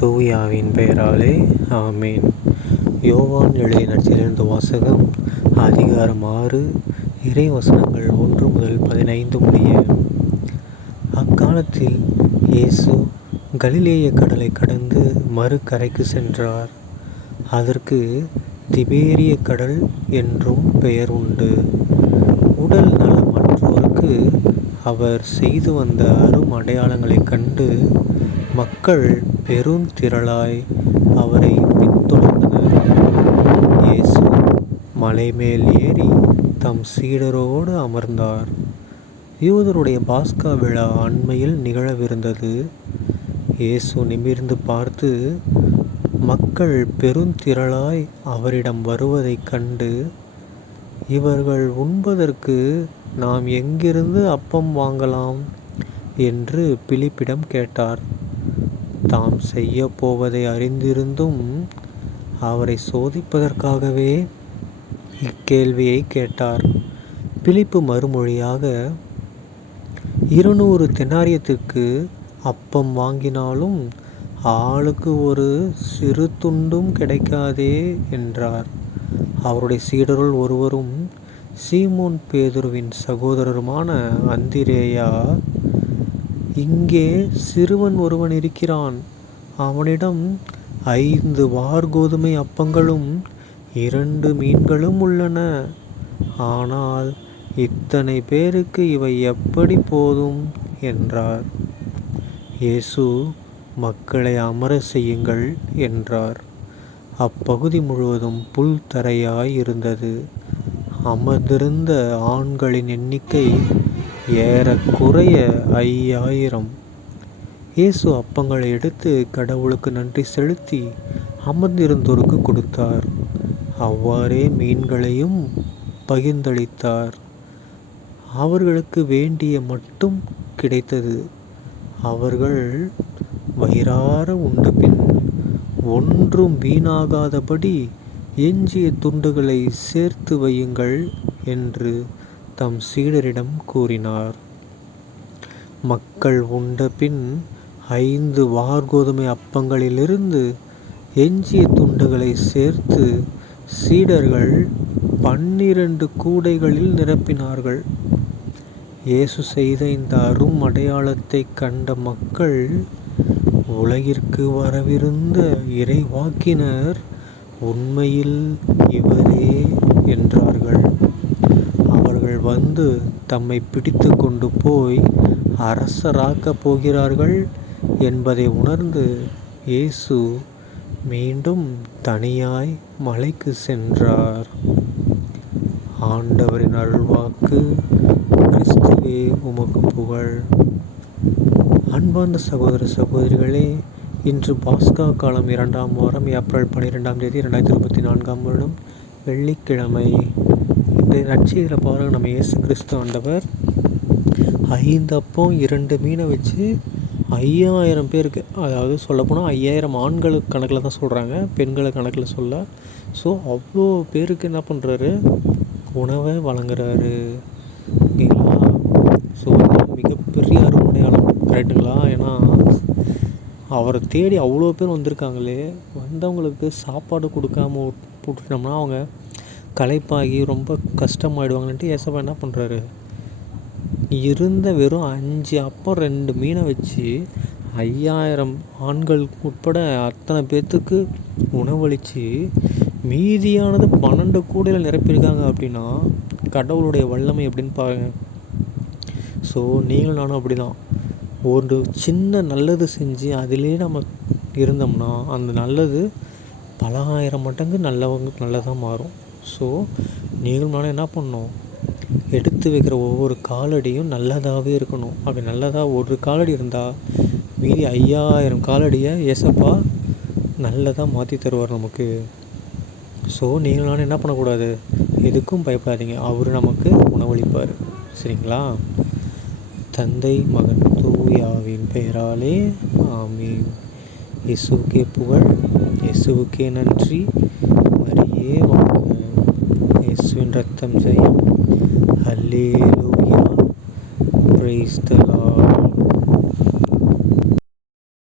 தூயாவின் பெயராலே ஆமேன். யோவான் எழுதிய நற்செய்தியிலிருந்து வாசகம். அதிகாரம் 6, இறைவசனங்கள் 1 முதல் 15 முடிய. அக்காலத்தில் இயேசு கலிலேய கடலை கடந்து மறுகரைக்கு சென்றார். அதற்கு திபேரிய கடல் என்றும் பெயர் உண்டு. உடல் நலமற்றோருக்கு அவர் செய்து வந்த அரும் அடையாளங்களைக் கண்டு மக்கள் பெருந்திரளாய் அவரை பின்தொடர்ந்தனர். இயேசு மலை மேல் ஏறி தம் சீடரோடு அமர்ந்தார். யூதருடைய பாஸ்கா விழா அண்மையில் நிகழவிருந்தது. இயேசு நிமிர்ந்து பார்த்து மக்கள் பெருந்திரளாய் அவரிடம் வருவதைக் கண்டு, இவர்கள் உண்பதற்கு நாம் எங்கிருந்து அப்பம் வாங்கலாம் என்று பிலிப்பிடம் கேட்டார். தாம் செய்ய போவதை அறிந்திருந்தும் அவரை சோதிப்பதற்காகவே இக்கேள்வியை கேட்டார். பிலிப்பு மறுமொழியாக, 200 தெனாரியத்திற்கு அப்பம் வாங்கினாலும் ஆளுக்கு ஒரு சிறு துண்டும் கிடைக்காதே என்றார். அவருடைய சீடருள் ஒருவரும் சீமோன் பேதுருவின் சகோதரருமான அந்திரேயா, இங்கே சிறுவன் ஒருவன் இருக்கிறான். அவனிடம் 5 வார்கோதுமை அப்பங்களும் 2 மீன்களும் உள்ளன. ஆனால் இத்தனை பேருக்கு இவை எப்படி போதும் என்றார். இயேசு, மக்களை அமர செய்யுங்கள் என்றார். அப்பகுதி முழுவதும் புல் தரையாய் இருந்தது. அமர்ந்திருந்த ஆண்களின் எண்ணிக்கை ஏறக்குறைய 5000. இயேசு அப்பங்களை எடுத்து கடவுளுக்கு நன்றி செலுத்தி அமர்ந்திருந்தோருக்கு கொடுத்தார். அவ்வாறே மீன்களையும் பகிர்ந்தளித்தார். அவர்களுக்கு வேண்டிய மட்டும் கிடைத்தது. அவர்கள் வயிறார உண்டபின் ஒன்றும் வீணாகாதபடி எஞ்சிய துண்டுகளை சேர்த்து வையுங்கள் என்று தம் சீடரிடம் கூறினார். மக்கள் உண்டபின் 5 வார்கோதுமை அப்பங்களிலிருந்து எஞ்சிய துண்டுகளை சேர்த்து சீடர்கள் 12 கூடைகளில் நிரப்பினார்கள். இயேசு செய்த இந்த அரும் அடையாளத்தை கண்ட மக்கள், உலகிற்கு வரவிருந்த இறைவாக்கினர் உண்மையில் இவரே என்றார்கள். அவர்கள் வந்து தம்மை பிடித்து கொண்டு போய் அரசராக்கப் போகிறார்கள் என்பதை உணர்ந்து இயேசு மீண்டும் தனியாய் மலைக்கு சென்றார். ஆண்டவரின் அருள்வாக்கு. கிறிஸ்துவே உமக்கு புகழ். அன்பார்ந்த சகோதர சகோதரிகளே, இன்று பாஸ்கா காலம் 2ஆம் வாரம், ஏப்ரல் 12ஆம் தேதி 2024ஆம் வருடம், வெள்ளிக்கிழமை. இந்த நற்செய்தியில் பாருங்கள், நம்ம இயேசு கிறிஸ்து ஆண்டவர் 5 அப்பம் 2 மீனை வச்சு 5000 பேருக்கு, அதாவது சொல்லப்போனால் 5000 ஆண்களுக்கு கணக்கில் தான் சொல்கிறாங்க, பெண்களுக்கு கணக்கில் சொல்ல. ஸோ அவ்வளோ பேருக்கு என்ன பண்ணுறாரு, உணவை வழங்குறாரு. ஓகேங்களா? ஸோ அதுதான் மிகப்பெரிய அருமையாளம். கரெக்டுங்களா? ஏன்னா அவரை தேடி அவ்வளோ பேர் வந்திருக்காங்களே, வந்தவங்களுக்கு சாப்பாடு கொடுக்காம போட்டுட்டோம்னா அவங்க களைப்பாகி ரொம்ப கஷ்டமாயிடுவாங்கன்ட்டு ஏசப்பா என்ன பண்ணுறாரு, இருந்த வெறும் 5 அப்பம் 2 மீனை வச்சு 5000 ஆண்கள் உட்பட அத்தனை பேர்த்துக்கு உணவளித்து மீதியானது 12 கூடையில் நிரப்பியிருக்காங்க. அப்படின்னா கடவுளுடைய வல்லமை எப்படின்னு பாருங்கள். ஸோ நீங்களும் நானும் அப்படி தான், ஒரு சின்ன நல்லது செஞ்சு அதிலே நம்ம இருந்தோம்னா அந்த நல்லது பல 1000 மடங்கு நல்லதாக மாறும். ஸோ நீங்களும் நானும் என்ன பண்ணணும், எடுத்து வைக்கிற ஒவ்வொரு காலடியும் நல்லதாகவே இருக்கணும். அப்படி நல்லதாக ஒரு காலடி இருந்தால் மீதி 5000 காலடியை ஏசப்பா நல்லதாக மாற்றி தருவார் நமக்கு. ஸோ நீங்களும் நானும் என்ன பண்ணக்கூடாது, எதுக்கும் பயப்படாதீங்க, அவர் நமக்கு உணவளிப்பார். சரிங்களா? தந்தை, மகன், தூயாவின் பெயராலே ஆமீன். இயேசுவுக்கே புகழ், இயேசுவுக்கே நன்றி, மரியே வாழ்க, இயேசுவின் ரத்தம் ஜெயம். Hallelujah. Praise the Lord.